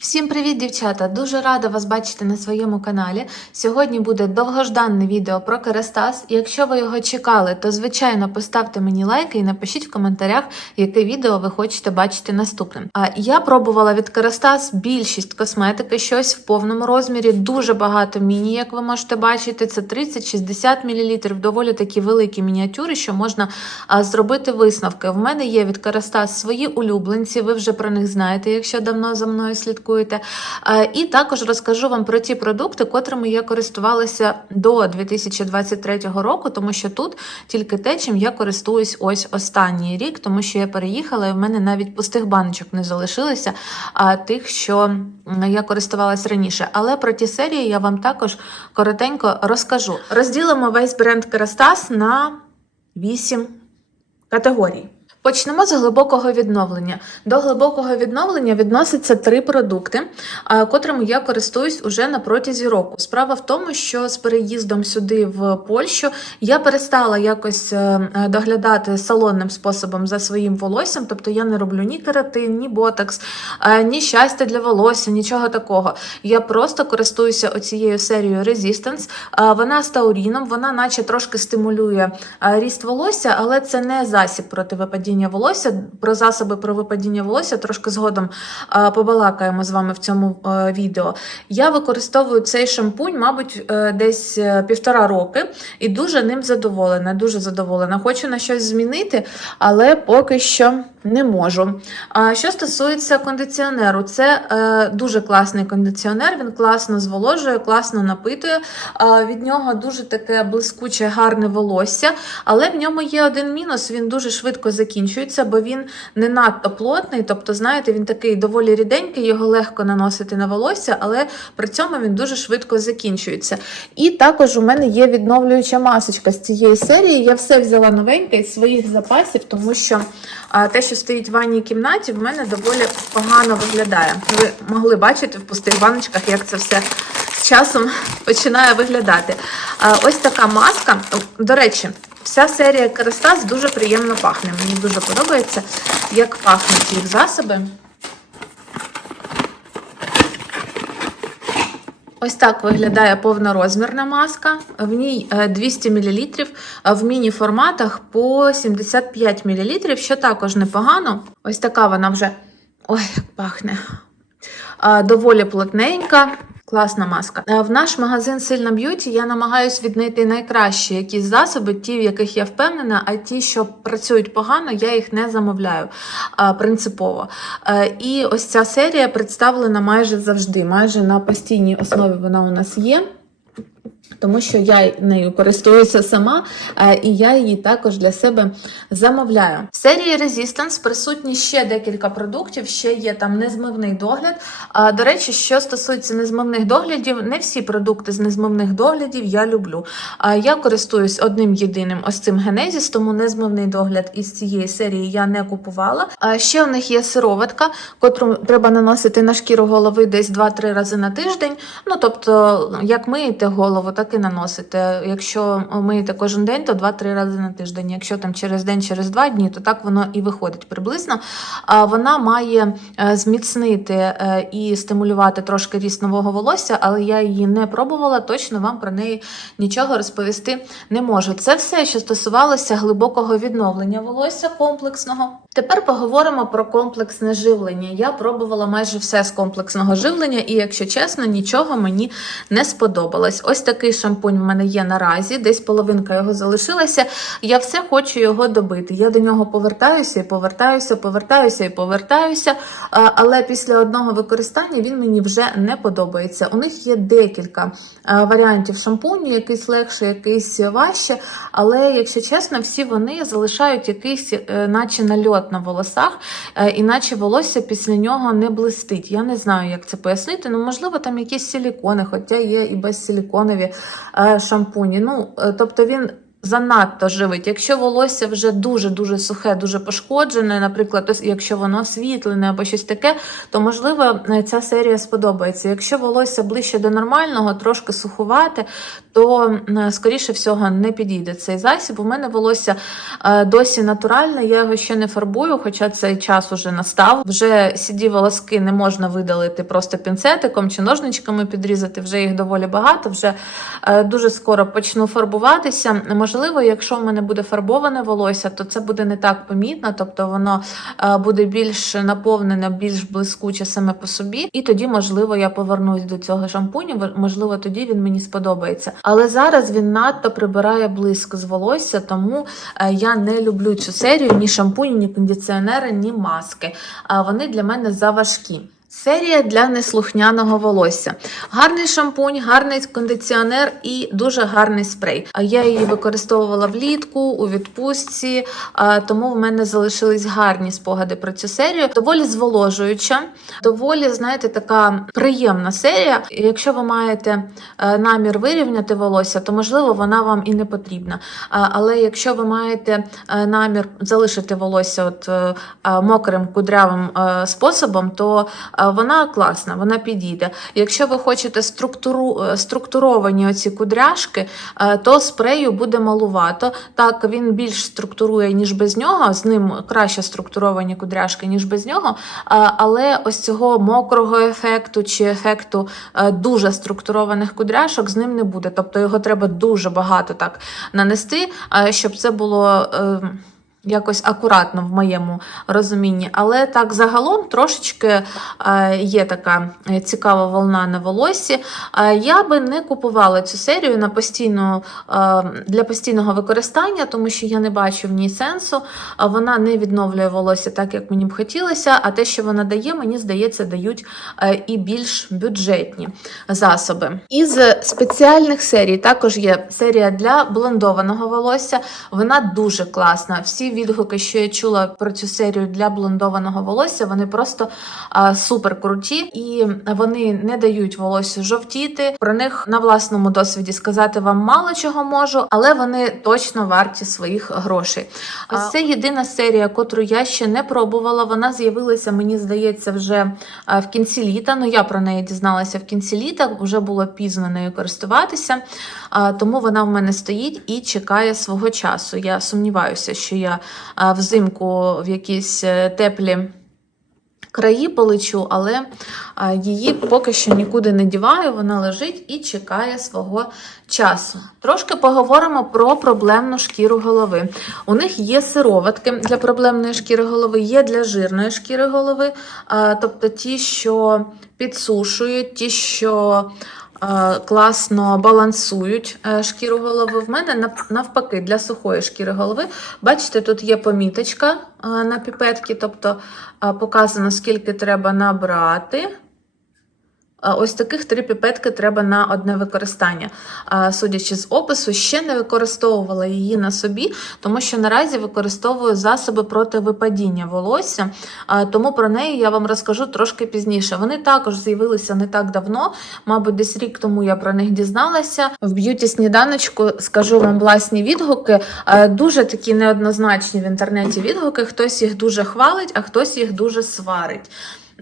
Всім привіт, дівчата! Дуже рада вас бачити на своєму каналі. Сьогодні буде довгожданне відео про Керастас. Якщо ви його чекали, то звичайно поставте мені лайки і напишіть в коментарях, яке відео ви хочете бачити наступним. А я пробувала від Керастас більшість косметики, щось в повному розмірі, дуже багато міні, як ви можете бачити. Це 30-60 мл, доволі такі великі мініатюри, що можна зробити висновки. В мене є від Керастас свої улюбленці. Ви вже про них знаєте, якщо давно за мною слідкуєте. Е, І також розкажу вам про ті продукти, котрими я користувалася до 2023 року, тому що тут тільки те, чим я користуюсь ось останній рік, тому що я переїхала, і в мене навіть пустих баночок не залишилося, а тих, що я користувалась раніше. Але про ті серії я вам також коротенько розкажу. Розділимо весь бренд Керастас на 8 категорій. Почнемо з глибокого відновлення. До глибокого відновлення відносяться три продукти, а, котрими я користуюсь уже на протязі року. Справа в тому, що з переїздом сюди в Польщу я перестала якось е, е, доглядати салонним способом за своїм волоссям, тобто я не роблю ні кератин, ні ботокс, е, ні щастя для волосся, нічого такого. Я просто користуюся оцією серією Resistance. Е, Вона з тауріном, вона наче трошки стимулює е, ріст волосся, але це не засіб проти випадіння волосся. Про засоби про випадіння волосся трошки згодом е, побалакаємо з вами в цьому е, відео. Я використовую цей шампунь, мабуть, е, десь півтора роки, і дуже ним задоволена. Дуже задоволена. Хочу на щось змінити, але поки що не можу. А що стосується кондиціонеру, це е, дуже класний кондиціонер. Він класно зволожує, класно напитує. А, від нього дуже таке блискуче, гарне волосся, але в ньому є один мінус: він дуже швидко закінчується, бо він не надто плотний. Тобто, знаєте, він такий доволі ріденький, його легко наносити на волосся, але при цьому він дуже швидко закінчується. І також у мене є відновлююча масочка з цієї серії. Я все взяла новеньке із своїх запасів, тому що те, що стоїть в ванній кімнаті, в мене доволі погано виглядає. Ви могли бачити в пустих баночках, як це все з часом починає виглядати. Ось така маска. До речі, вся серія Керастас дуже приємно пахне. Мені дуже подобається, як пахнуть їх засоби. Ось так виглядає повнорозмірна маска. В ній е, 200 мл, в міні-форматах по 75 мл, що також непогано. Ось така вона вже ой, як пахне. Доволі плотненька. Класна маска. Е, В наш магазин Сильна Б'юті я намагаюся віднайти найкращі якісь засоби, ті, в яких я впевнена, а ті, що працюють погано, я їх не замовляю принципово. Е, І ось ця серія представлена майже завжди, майже на постійній основі вона у нас є. Тому що я нею користуюся сама, е, і я її також для себе замовляю. В серії Resistance присутні ще декілька продуктів, ще є там незмивний догляд. А, До речі, що стосується незмивних доглядів, не всі продукти з незмивних доглядів я люблю. А, Я користуюсь одним єдиним ось цим Genesis, тому незмивний догляд із цієї серії я не купувала. А Ще у них є сироватка, котру треба наносити на шкіру голови десь 2-3 рази на тиждень. Ну тобто, як миєте голову, так і наносите. Якщо миєте кожен день, то 2-3 рази на тиждень. Якщо там через день, через 2 дні, то так воно і виходить приблизно. Вона має е, зміцнити е, і стимулювати трошки ріст нового волосся, але я її не пробувала, точно вам про неї нічого розповісти не можу. Це все, що стосувалося глибокого відновлення волосся комплексного. Тепер поговоримо про комплексне живлення. Я пробувала майже все з комплексного живлення, і, якщо чесно, нічого мені не сподобалось. Ось такий шампунь в мене є наразі, десь половинка його залишилася. Я все хочу його добити. Я до нього повертаюся і повертаюся, повертаюся і повертаюся. Але після одного використання він мені вже не подобається. У них є декілька варіантів шампуню, якийсь легше, якийсь важче. Але, якщо чесно, всі вони залишають якийсь, е, наче нальот на волосах, е, іначе волосся після нього не блистить. Я не знаю, як це пояснити. Ну, можливо, там якісь силікони, хоча є і безсиліконові е, шампуні. Ну, е, тобто він занадто живить. Якщо волосся вже дуже-дуже сухе, дуже пошкоджене, наприклад, якщо воно освітлене або щось таке, то можливо е, ця серія сподобається. Якщо волосся ближче до нормального, трошки сухувате, то скоріше всього не підійде цей засіб. У мене волосся е, досі натуральне, я його ще не фарбую, хоча цей час уже настав. Вже сіді волоски не можна видалити просто пінцетиком чи ножничками підрізати. Вже їх доволі багато. Вже е, дуже скоро почну фарбуватися. Можливо, якщо в мене буде фарбоване волосся, то це буде не так помітно, тобто воно е, буде більш наповнене, більш блискуче саме по собі. І тоді, можливо, я повернусь до цього шампуню. Можливо, тоді він мені сподобається. Але зараз він надто прибирає блиск з волосся, тому е, я не люблю цю серію ні шампуні, ні кондиціонери, ні маски. Вони для мене заважкі. Серія для неслухняного волосся. Гарний шампунь, гарний кондиціонер і дуже гарний спрей. А Я її використовувала влітку у відпустці, тому в мене залишились гарні спогади про цю серію. Доволі зволожуюча, доволі, знаєте, така приємна серія. Якщо ви маєте е, намір вирівняти волосся, то можливо вона вам і не потрібна. Але якщо ви маєте е, намір залишити волосся от е, мокрим кудрявим способом, то вона класна, вона підійде. Якщо ви хочете структуру, е, структуровані оці кудряшки, е, то спрею буде малувато. Так, він більш структурує, ніж без нього, з ним краще структуровані кудряшки, ніж без нього. Е, Але ось цього мокрого ефекту чи ефекту дуже структурованих кудряшок з ним не буде. Тобто його треба дуже багато так нанести, щоб це було. Якось акуратно в моєму розумінні, але так загалом трошечки е, є така е, цікава волна на волосі. Е, я би не купувала цю серію на постійну, е, для постійного використання, тому що я не бачу в ній сенсу. Вона не відновлює волосся так, як мені б хотілося. А те, що вона дає, мені здається, дають і більш бюджетні засоби. Із спеціальних серій також є серія для блондованого волосся. Вона дуже класна. Всі відгуки, що я чула про цю серію для блондованого волосся, вони просто а, супер круті і вони не дають волоссю жовтіти. Про них на власному досвіді сказати вам мало чого можу, але вони точно варті своїх грошей. Ось це єдина серія, котру я ще не пробувала. Вона з'явилася, мені здається, вже в кінці літа. Ну я про неї дізналася в кінці літа, вже було пізно нею користуватися. Тому вона в мене стоїть і чекає свого часу. Я сумніваюся, що я взимку в якісь е, теплі. Краї полечу, але її поки що нікуди не діваю, вона лежить і чекає свого часу. Трошки поговоримо про проблемну шкіру голови. У них є сироватки для проблемної шкіри голови, є для жирної шкіри голови, тобто ті, що підсушують, ті, що класно балансують е, шкіру голови. В мене навпаки для сухої шкіри голови. Бачите, тут є поміточка е, на піпетки, тобто е, показано, скільки треба набрати. Ось таких три піпетки треба на одне використання. Судячи з опису, ще не використовувала її на собі, тому що наразі використовую засоби проти випадіння волосся, тому про неї я вам розкажу трошки пізніше. Вони також з'явилися не так давно, мабуть, десь рік тому я про них дізналася. В б'юті сніданочку скажу вам власні відгуки. Дуже такі неоднозначні в інтернеті відгуки. Хтось їх дуже хвалить, а хтось їх дуже сварить.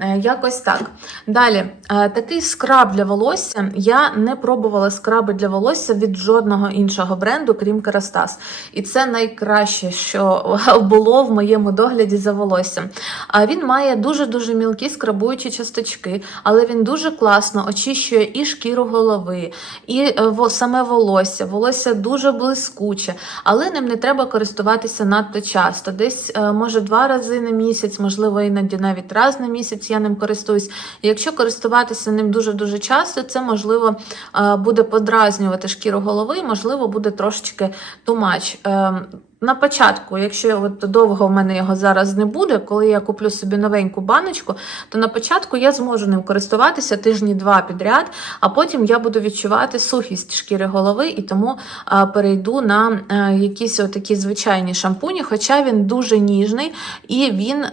Е, Якось так. Далі, е, такий скраб для волосся. Я не пробувала скраби для волосся від жодного іншого бренду, крім Керастас. І це найкраще, що було в моєму догляді за волоссям. Він має дуже-дуже мілкі скрабуючі часточки, але він дуже класно очищує і шкіру голови, і е, саме волосся. Волосся дуже блискуче, але ним не треба користуватися надто часто. Десь, може, два рази на місяць, можливо, іноді навіть раз на місяць я ним користуюсь. Якщо користуватися ним дуже-дуже часто, це можливо е, буде подразнювати шкіру голови, можливо, буде трошечки тумач. На початку, якщо от довго в мене його зараз не буде, коли я куплю собі новеньку баночку, то на початку я зможу ним користуватися тижні два підряд, а потім я буду відчувати сухість шкіри голови і тому а, перейду на якісь такі звичайні шампуні, хоча він дуже ніжний і він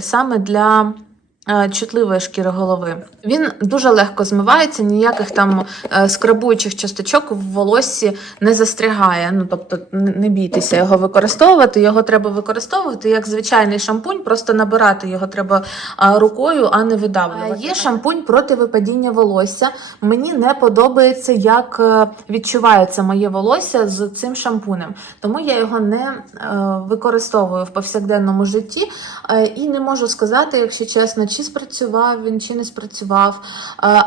саме для е, чутливої шкіри голови. Він дуже легко змивається, ніяких там е, скрабуючих часточок в волоссі не застрягає. Ну тобто не бійтеся його використовувати. Його треба використовувати як звичайний шампунь, просто набирати його треба рукою, а не видавлювати. Є шампунь проти випадіння волосся. Мені не подобається, як е, відчувається моє волосся з цим шампунем, тому я його не е, використовую в повсякденному житті е, і не можу сказати, якщо чесно, чи спрацював він, чи не спрацював. Е,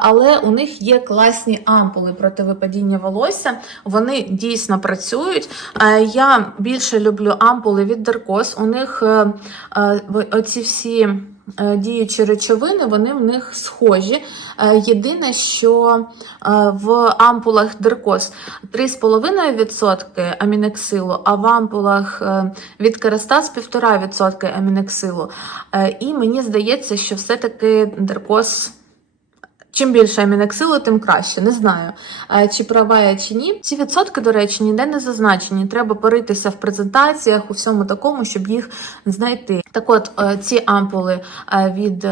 але у них є класні ампули проти випадіння волосся. Вони дійсно працюють. Е, Я більше люблю ампули від Даркос. У них е, оці всі. Е, Діючі речовини, вони в них схожі. Е, Єдине, що е, в ампулах Деркос 3,5% амінексилу, а в ампулах від Керастас 1,5% амінексилу. І мені здається, що все-таки Деркос. Чим більше амінексилу, тим краще. Не знаю, е, чи права я чи ні. Ці відсотки, до речі, ніде не зазначені. Треба поритися в презентаціях, у всьому такому, щоб їх знайти. Так от, е, ці ампули е, від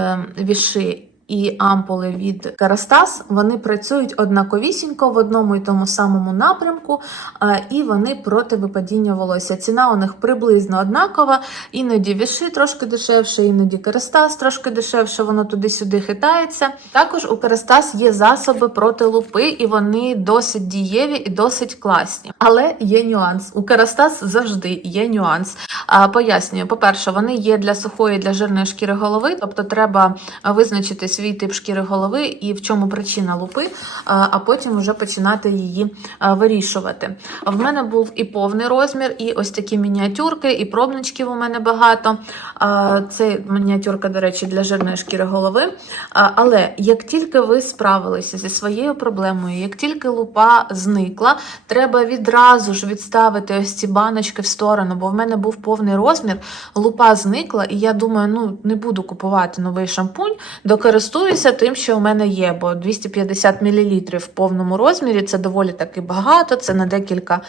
Віши і ампули від Керастас, вони працюють однаковісінько в одному і тому самому напрямку, і вони проти випадіння волосся. Ціна у них приблизно однакова. Іноді Віши трошки дешевше, іноді Керастас трошки дешевше, воно туди-сюди хитається. Також у Керастас є засоби проти лупи, і вони досить дієві і досить класні. Але є нюанс. У Керастас завжди є нюанс. Пояснюю, по-перше, вони є для сухої, для жирної шкіри голови, тобто треба а, визначити свій тип шкіри голови і в чому причина лупи, а а потім вже починати її вирішувати. В мене був і повний розмір, і ось такі мініатюрки, і пробничків у мене багато. Це мініатюрка, до речі, для жирної шкіри голови. Але як тільки ви справилися зі своєю проблемою, як тільки лупа зникла, треба відразу ж відставити ось ці баночки в сторону, бо в мене був повний розмір, лупа зникла, і я думаю, ну не буду купувати новий шампунь, докористуюся тим, що у мене є, бо 250 мл в повному розмірі це доволі таки багато, це на декілька,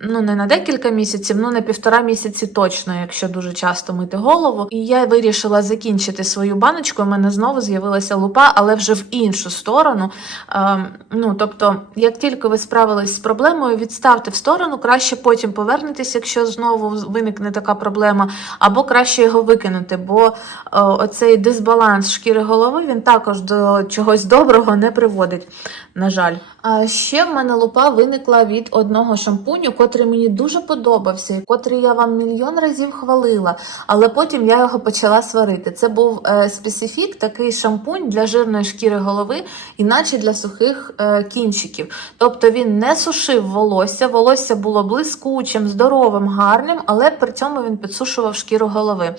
ну не на декілька місяців, ну на півтора місяці точно, якщо дуже часто мити голову. І я вирішила закінчити свою баночку. У мене знову з'явилася лупа, але вже в іншу сторону. Ем, ну, тобто, як тільки ви справились з проблемою, відставте в сторону, краще потім повернетесь, якщо знову виникне така проблема, або краще його викинути, бо е, оцей дисбаланс шкіри голови він також до чогось доброго не приводить. На жаль, а ще в мене лупа виникла від одного шампуню, котрий мені дуже подобався, і котрий я вам мільйон разів хвалила, але потім я його почала сварити. Це був е, специфік, такий шампунь для жирної шкіри голови, іначе для сухих е, кінчиків. Тобто він не сушив волосся, волосся було блискучим, здоровим, гарним, але при цьому він підсушував шкіру голови.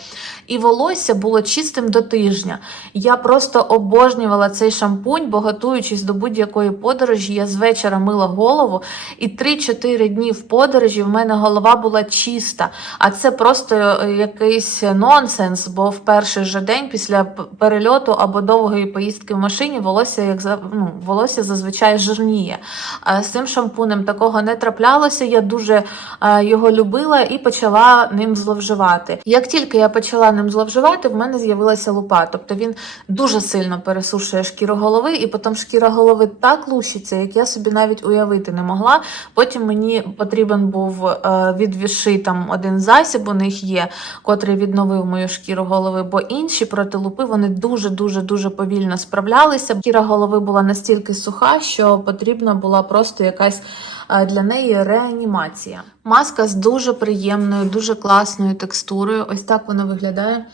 І волосся було чистим до тижня. Я просто обожнювала цей шампунь, бо готуючись до будь-якої подорожі, я з вечора мила голову, і 3-4 дні в подорожі в мене голова була чиста. А це просто е, якийсь нонсенс, бо в перший же день після перельоту або довгої поїздки в машині волосся, як ну, волосся зазвичай жирніє. А з цим шампунем такого не траплялося. Я дуже е, його любила і почала ним зловживати. Як тільки я почала ним зловживати, в мене з'явилася лупа. Тобто він дуже сильно пересушує шкіру голови, і потім шкіра голови так лущиться, як я собі навіть уявити не могла. Потім мені потрібен був е, від там один засіб, у них є, котрий відновив мою шкіру голови, бо інші проти лупи вони дуже дуже дуже повільно справлялися. Шкіра голови була настільки суха, що потрібна була просто якась е, для неї реанімація. Маска з дуже приємною, дуже класною текстурою. Ось так вона виглядає.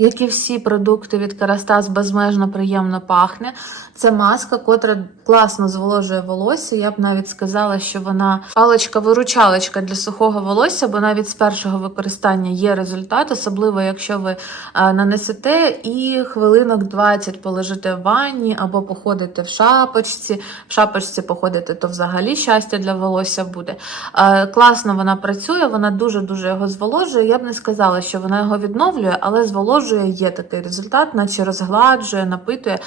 Як і всі продукти від Керастас безмежно приємно пахне. Це маска, котра класно зволожує волосся. Я б навіть сказала, що вона паличка-виручалочка для сухого волосся, бо навіть з першого використання є результат, особливо якщо ви е, нанесете і хвилинок 20 полежите в ванні або походите в шапочці. В шапочці походите, то взагалі щастя для волосся буде. Е, Класно вона працює, вона дуже-дуже його зволожує. Я б не сказала, що вона його відновлює, але зволожує зволожує, є такий результат, наче розгладжує, напитує.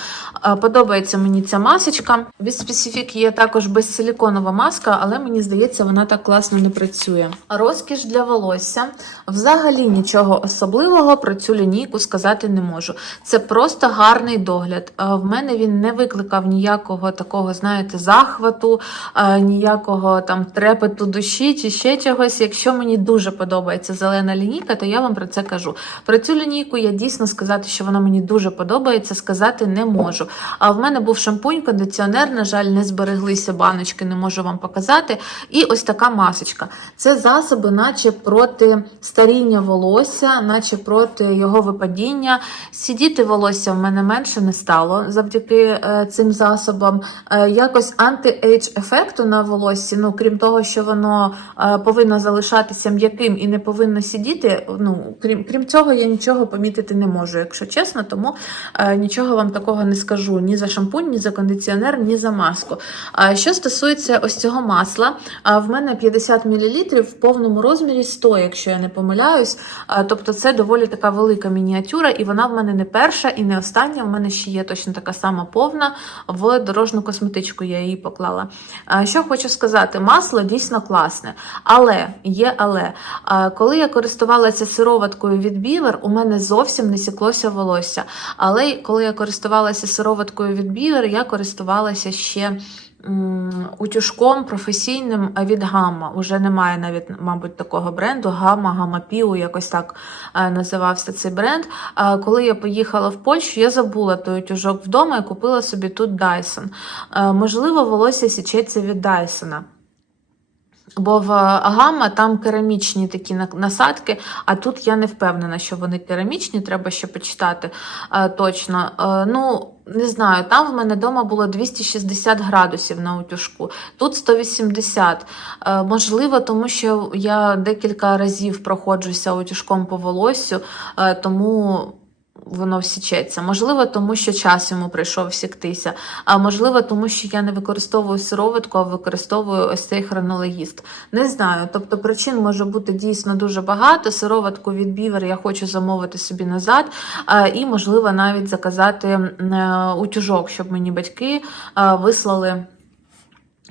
Е, Подобається мені ця масочка. Від Specific є також безсиліконова маска, але мені здається, вона так класно не працює. Розкіш для волосся. Взагалі нічого особливого про цю лінійку сказати не можу. Це просто гарний догляд. Е, В мене він не викликав ніякого такого, знаєте, захвату, е, ніякого там трепету душі чи ще чогось. Якщо мені дуже подобається зелена лінійка, то я вам про це кажу. Про цю лінійку я дійсно сказати, що вона мені дуже подобається, сказати не можу. А в мене був шампунь, кондиціонер, на жаль, не збереглися баночки, не можу вам показати. І ось така масочка. Це засоби, наче проти старіння волосся, наче проти його випадіння. Сидіти волосся в мене менше не стало завдяки е, цим засобам. Е, якось анти-ейдж ефекту на волоссі, ну крім того, що воно е, повинно залишатися м'яким і не повинно сидіти. Ну крім крім цього, я нічого помітити не можу, якщо чесно, тому е, нічого вам такого не скажу ні за шампунь, ні за кондиціонер, ні за маску. Що стосується ось цього масла, в мене 50 мл в повному розмірі 100, якщо я не помиляюсь. Тобто це доволі така велика мініатюра, і вона в мене не перша і не остання. В мене ще є точно така сама повна в дорожну косметичку. Я її поклала. Що хочу сказати, масло дійсно класне, але є але. Коли я користувалася сироваткою від Бівер, у мене зовсім не сіклося волосся. Але коли я користувалася сироваткою від Бівер, я користувалася ще утюжком професійним від Гамма. Уже немає навіть, мабуть, такого бренду. Гамма, Гамма Піу, якось так е, називався цей бренд. Коли я поїхала в Польщу, я забула той утюжок вдома і купила собі тут Dyson. Е, Можливо, волосся січеться від Дайсона. Бо в Агама там керамічні такі насадки, а тут я не впевнена, що вони керамічні, треба ще почитати е, точно. Е, ну, не знаю, там в мене вдома було 260 градусів на утюжку, тут 180. Е, можливо, тому що я декілька разів проходжуся утюжком по волоссю, е, тому. Воно всічеться. Можливо, тому що час йому прийшов сіктися. А можливо, тому що я не використовую сироватку, а використовую ось цей хронологіст. Не знаю. Тобто причин може бути дійсно дуже багато. Сироватку від бівер я хочу замовити собі назад, і, можливо, навіть заказати е, утюжок, щоб мені батьки вислали.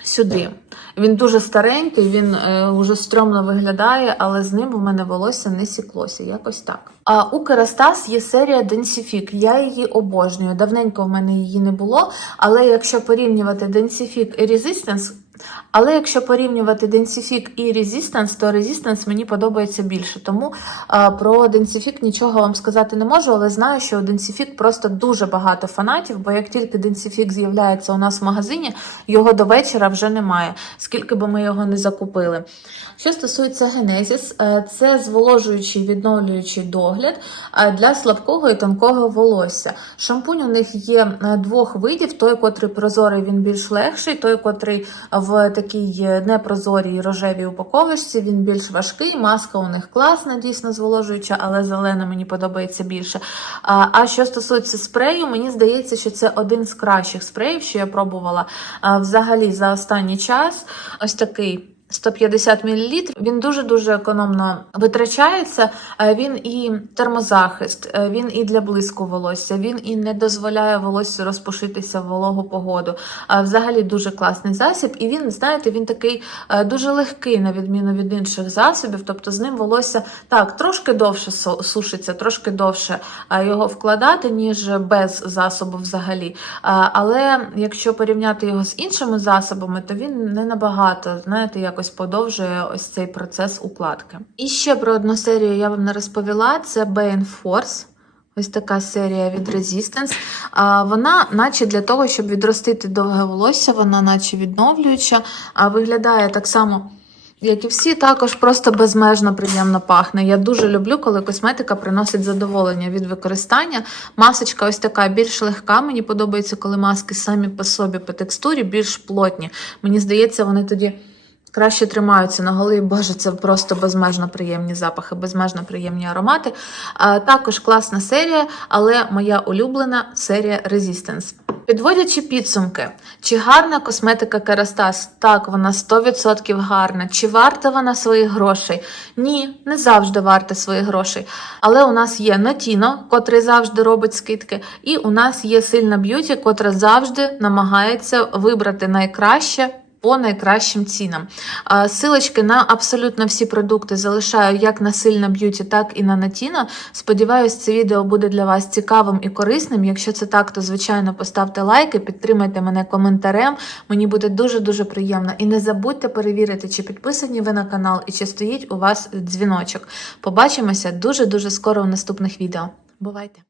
Сюди. Він дуже старенький, він е, вже стрьомно виглядає, але з ним у мене волосся не сіклося. Якось так. А у Керастас є серія Денсіфік. Я її обожнюю. Давненько в мене її не було. Але якщо порівнювати Денсіфік і Resistance, але якщо порівнювати Densifik і Resistance, то Resistance мені подобається більше. Тому а, про Densifik нічого вам сказати не можу, але знаю, що у Densifik просто дуже багато фанатів, бо як тільки Densifik з'являється у нас в магазині, його до вечора вже немає, скільки би ми його не закупили. Що стосується Genesis, е, це зволожуючий відновлюючий догляд е, для слабкого і тонкого волосся. Шампунь у них є е, двох видів: той, котрий прозорий, він більш легший, той, котрий в такій е, непрозорій рожевій упаковочці, він більш важкий. Маска у них класна, дійсно зволожуюча, але зелена мені подобається більше. А що стосується спрею, мені здається, що це один з кращих спреїв, що я пробувала взагалі за останній час. Ось такий. 150 мл, він дуже-дуже економно витрачається. Е, Він і термозахист, е, він і для блиску волосся, він і не дозволяє волоссю розпушитися в вологу погоду. Взагалі дуже класний засіб. І він, знаєте, він такий е, дуже легкий, на відміну від інших засобів. Тобто з ним волосся так трошки довше сушиться, трошки довше е, його вкладати, ніж без засобу взагалі. Але якщо порівняти його з іншими засобами, то він не набагато, знаєте, якось подовжує ось цей процес укладки. І ще про одну серію я вам не розповіла: це Bane Force. Ось така серія від Resistance. А, Вона, наче для того, щоб відростити довге волосся, вона наче відновлююча, а виглядає так само. Як і всі, також просто безмежно приємно пахне. Я дуже люблю, коли косметика приносить задоволення від використання. Масочка ось така більш легка. Мені подобається, коли маски самі по собі по текстурі більш плотні. Мені здається, вони тоді краще тримаються на голові. Боже, це просто безмежно приємні запахи, безмежно приємні аромати. А, також класна серія, але моя улюблена серія Resistance. Підводячи підсумки, чи гарна косметика Керастас? Так, вона 100% гарна. Чи варта вона своїх грошей? Ні, не завжди варта своїх грошей. Але у нас є Notino, котрий завжди робить скидки, і у нас є сильна б'юті, котра завжди намагається вибрати найкраще. По найкращим цінам. Силочки на абсолютно всі продукти залишаю як на сильна б'юті, так і на Натіно. Сподіваюсь, це відео буде для вас цікавим і корисним. Якщо це так, то звичайно поставте лайки, підтримайте мене коментарем. Мені буде дуже дуже приємно. І не забудьте перевірити, чи підписані ви на канал і чи стоїть у вас дзвіночок. Побачимося дуже дуже скоро в наступних відео. Бувайте!